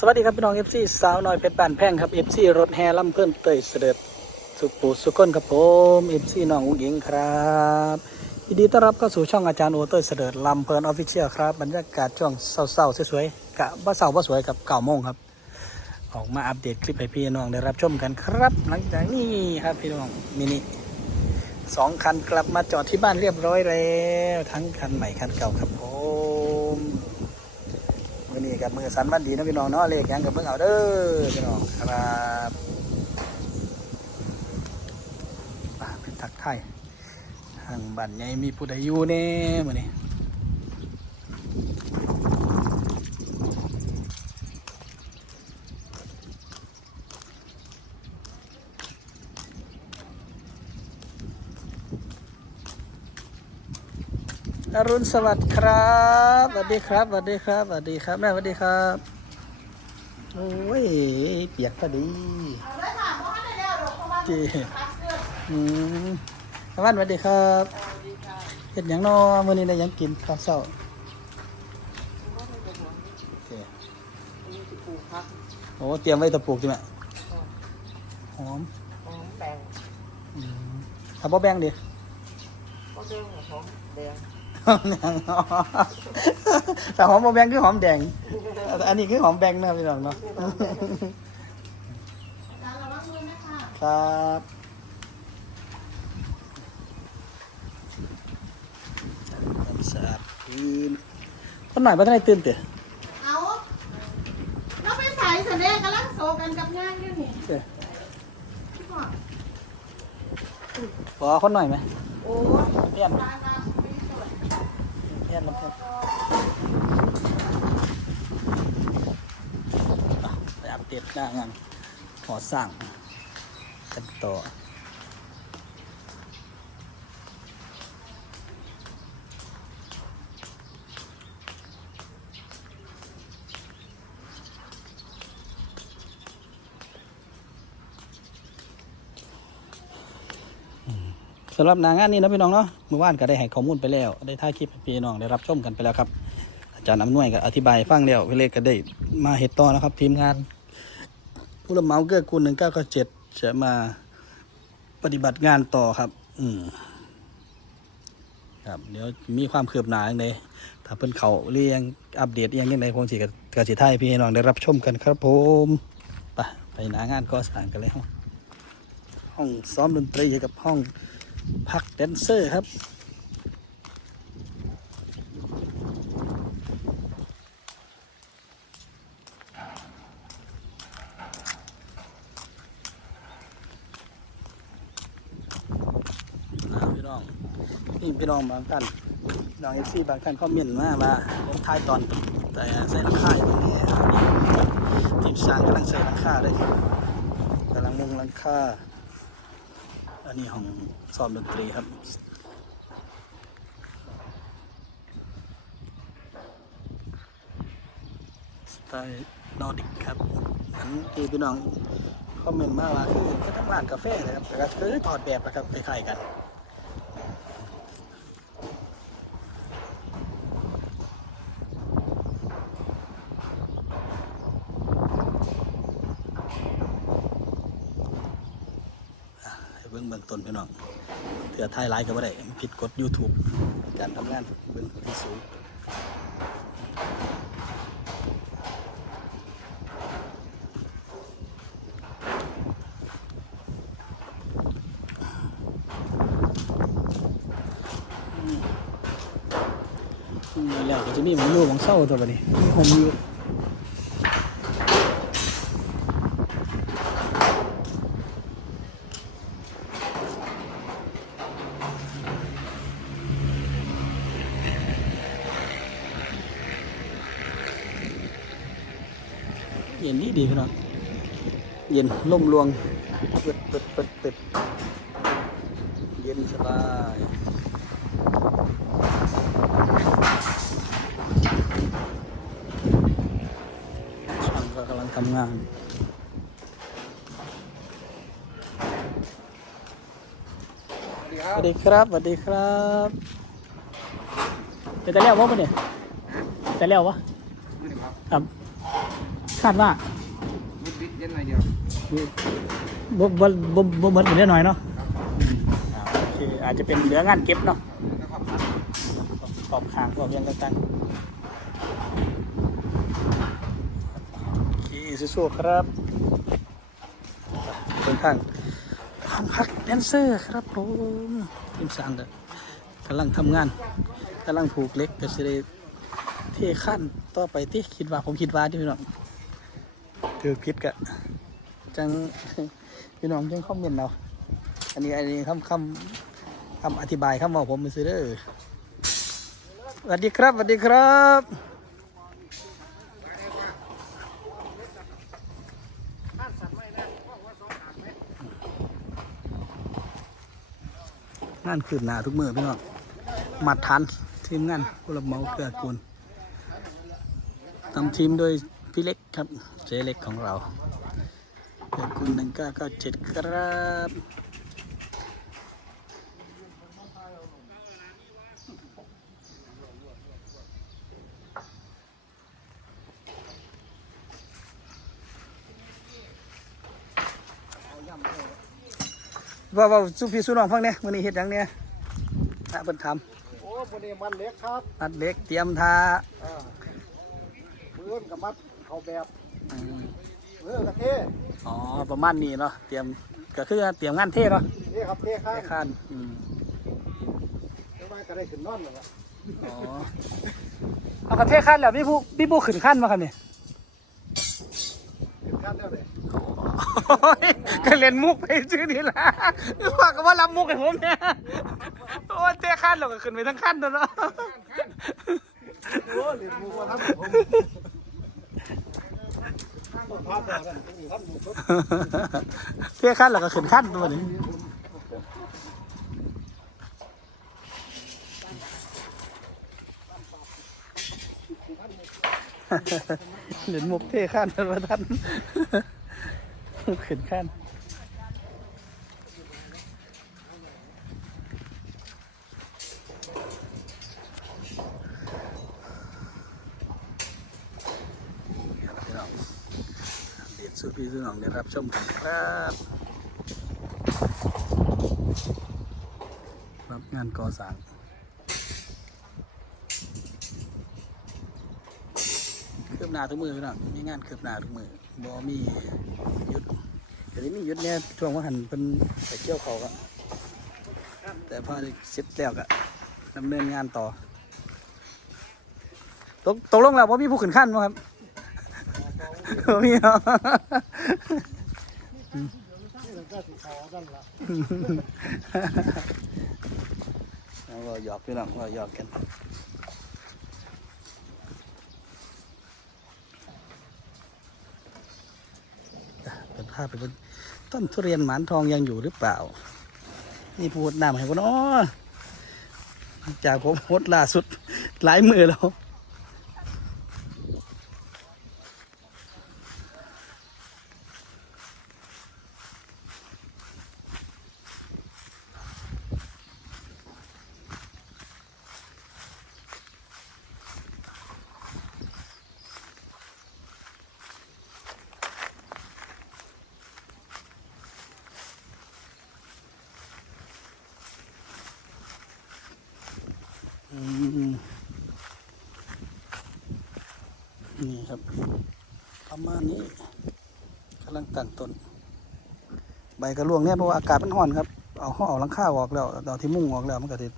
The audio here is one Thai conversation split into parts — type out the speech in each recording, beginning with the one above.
สวัสดีครับพี่น้องเอฟซีสาวน้อยเพชรบ้านแพงครับเอฟซีรถแห่ลำเพื่อนเตยเสด็จสุขปูสุขคนครับผมเอฟซีน้องอุ้งอิงครับยินดีต้อนรับเข้าสู่ช่องอาจารย์โอเตยเสด็จลำเพลินออฟฟิเชียลครับบรรยากาศช่วงเศร้าๆสวยๆกะว่าเศร้าว่าสวยกับเก่าโมงครับ ออกมาอัปเดตคลิปให้พี่น้องได้รับชมกันครับ หลังจากนี้ครับพี่น้องมินิสองคันกลับมาจอดที่บ้านเรียบร้อยแล้วทั้งคันใหม่คันเก่าครับ นี่กับมือสันบ้านดีนะพี่น้องเนาะเลขหยังกับมือเอาเด้อพี่น้องครับเป็นทักไทยทางบ้านใหญ่มีผู้ใดอยู่เน่มื้อนี้ อรุณสวัสดิ์ครับสวัสดีครับสวัสดีครับสวัสดีครับแม่สวัสดีครับโอ้ยเปียกพอดีเอาเลยค่ะเพราะว่าได้แล้วหรอกเพราะว่าจีพักเกินอืมสวัสดีครับเฮ็ดหยังน้อมื้อนี้ได้หยังกินข้าวเช้าโอเคโอ้เตรียมไว้ตะปลูกใช่ไหมหอมหอมแบ่งอืมถ้าบ่แบ่งดิก็เรื่องของ หอมแดงหอมแดงเนาะแต่หอมบ่แบ่งคือหอมแดง อันนี้คือหอมแบ่งนะพี่น้องเนาะจานระวังมือนะคะครับสะอาดพื้นคนหน่อยบ่ทันได้ตื่นเตะเอาเราไปใส่เสน่ห์กำลังโซกันกับงานอยู่นี่เอ้ยพี่พ่อขอคนหน่อยไหมโอ้เพี้ยนจานละไม่สวย เพี้ยนลำเพี้ยนอะไปอัปเดตหน้างานขอสร้างกันต่อ สำหรับนางานนี้นะพี่น้องเนาะเมื่อวานก็ได้ให้ข้อมูลไปแล้ว ได้ถ่ายคลิปให้พี่น้องได้รับชมกันไปแล้วครับ อาจารย์อำนวยก็อธิบายฟังแล้วพี่เล็กก็ได้มาเห็ดต่อนะครับ ทีมงาน ผู้รับเหมาเกื้อกูลหนึ่งเก้าเจ็ดจะมาปฏิบัติงานต่อครับ อืมครับเดี๋ยวมีความคืบหน้าอย่างไรถ้าเพิ่นเขาเรียงอัปเดตอย่างยังไงคงสิกับกสิไทยพี่น้องได้รับชมกันครับผมไปไปหนางานก่อสร้างกันเลยห้องห้องซ้อมดนตรีกับห้อง พักแดนเซอร์ครับ พี่น้องนี่พี่น้องบางท่านน้องเอฟซีบางท่านคอมเมนต์มาว่าผมทายตอนแต่ใส่ราคาอยู่ตรงนี้ทีมสร้างกำลังใส่ราคาเลยกำลังมุงราคา อันนี้ของซ้อมดนตรีครับสไตล์นอร์ดิกครับอันที่พี่น้องคอมเมนต์มาว่าคือทั้งร้านกาแฟเลยครับแต่ก็คือถอดแบบนะครับคล้ายๆกัน ให้ เบื้องต้นพี่น้องเถื่อท้ายไลน์ก็บ่ได้ผิดกฎ YouTube การทำงานเบิ่งที่สูงอืมแล้วก็จะมีมองอยู่หมองเศร้าตัวนี้มีหอมอยู่ ย็นดีดีพี่น้องเย็นล่มรวงเปิดเปิดเปิดเปิดเย็นสบายช่างก็กำลังทำงานสวัสดีครับสวัสดีครับเป็นแต่แล้ววะปะเนี่ยแต่แล้ววะครับ คาดว่ามุดบิดเย็นหน่อยเดียวบ่บ่บ่บ่เหมือนเล็กน้อยเนาะอืมอ่าโอเคอาจจะเป็นเหลืองานเก็บเนาะแล้วก็พัดขอบคางพวกยังต่างๆโอเคสู้ๆครับเป็นทางห้องพักแดนเซอร์ครับผมทีมสร้างเด้อกำลังทำงานกำลังผูกเหล็กก็สิได้เทขั้นต่อไปที่คิดว่าผมคิดว่าที่พี่น้อง ถือผิดกะจังพี่น้องจังคอมเมนต์เอาอันนี้อันนี้คำคำคำอธิบายคำบอกผมมันซื้อเด้อสวัสดีครับสวัสดีครับงานคืบหนาทุกมือพี่น้องมาทันทีมงานผู้รับเมาเกื้อกูลทำทีมโดย พี่เล็กครับเจเล็กของเราเกื้อกูลหนึ่งเก้าเก้าเจ็ดครับว่าว่าสุพี่สุน้องฟังเนี่ยมื้อนี้เฮ็ดหยังเนี่ยถ้าเพิ่นถามโอ้วันนี้มันเล็กครับอัดเหล็กเตรียมทาอ่ามือนกับมัด เขาแบบอืมมือกระเทอ๋อประมาณนี้เนาะเตรียมก็คือเตรียมงานเทเนาะนี่ครับเทข้าเทงคานอืมเดี๋ยวมาก็ได้ขึ้นนอนแล้วล่ะอ๋อเอากระเทคานแล้วพี่ผู้พี่ผู้ขึ้นขั้นมาครับเนี่ยขึ้นข้างแล้วเลยโอ้ยก็เล่นมุกไปชื่อนี่ละว่าก็ว่ารับมุกให้ผมเนี่ยโอ้ยเทคานเราก็ขึ้นไปทั้งขั้นตัวเนาะ โอ้เหรียญมูว่าทำผมต้องพาต่อกันต้องมีทำหมูครับ เที่ยขั้นแล้วก็ขึ้นขั้นตัวนี้เหรียญมุกเท่ขั้นท่านประธานขึ้นขั้นเด็ด สุดพี่สุน้องได้รับชมกันครับรับงานก่อสร้างคืบหน้าทุกมือพี่น้องมีงานคืบหน้าทุกมือบ่มีหยุดเดี๋ยวนี้มีหยุดเนี่ยช่วงว่าหันเป็นไปเกี่ยวเขาก็แต่พอได้เสร็จแล้วก็ดำเนินงานต่อตกตกลงแล้วว่ามีผู้ขึ้นขั้นไหมครับ มีเนาะนี่นั่นละเราก็หยอกพี่น้องเราหยอกกันเป็นภาพเป็นต้นทุเรียนหมานทองยังอยู่หรือเปล่า นี่พูดนำให้พนอจากผมโพดล่าสุดหลายมือแล้ว นี่ครับประมาณนี้กำลังตั้งต้น ใบกระลวงเนี่ยเพราะว่าอากาศมันร้อนครับเอาห่อเอาหลังคาออกแล้วเอาที่มุ้งออกแล้วมันก็จะ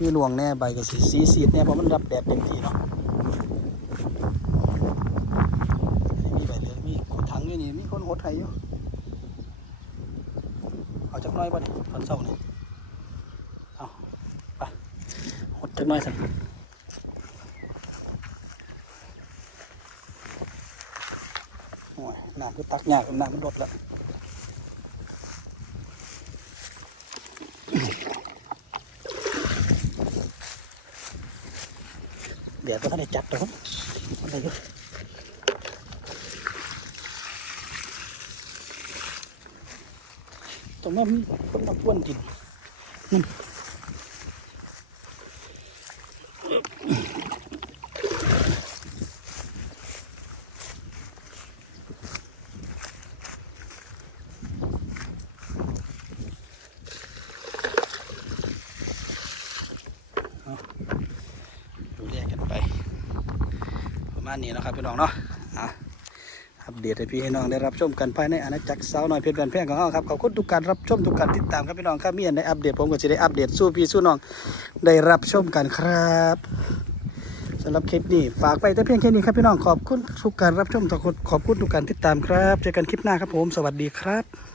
มีรวงแน่ใบก็สีสีสีดเนี่ยเพราะมันรับแดดเต็มที่เนาะมีใบเหลืองมีขดถังอยู่นี่มีคนหดไถอยู่เอาจักน้อยบ่ดิตอนเช้านี่เอาไป หดจักหน้อยสักโอ้ยน้ำก็ตักยากน้ำมันลดแล้วเดี๋ยวก็ท่านได้จัดตัวครับอะไรอยู่ตรงนั้นมีคนมาป้วนกินนั่น ดูแยกกันไป ประมาณนี้นะครับพี่น้องเนาะอะ อัปเดตให้พี่ให้น้องได้รับชมกันภายในอาณาจักรสาวน้อยเพชรแบนแพงของเราครับขอบคุณทุกการรับชมทุกการติดตามครับพี่น้องครับมีอันใดอัปเดตผมก็จะได้อัปเดตสู้พี่สู้น้องได้รับชมกันครับสำหรับคลิปนี้ฝากไปแต่เพียงแค่นี้ครับพี่น้องขอบคุณทุกการรับชมทุกคนขอบคุณทุกการติดตามครับเจอกันคลิปหน้าครับผม สวัสดีครับ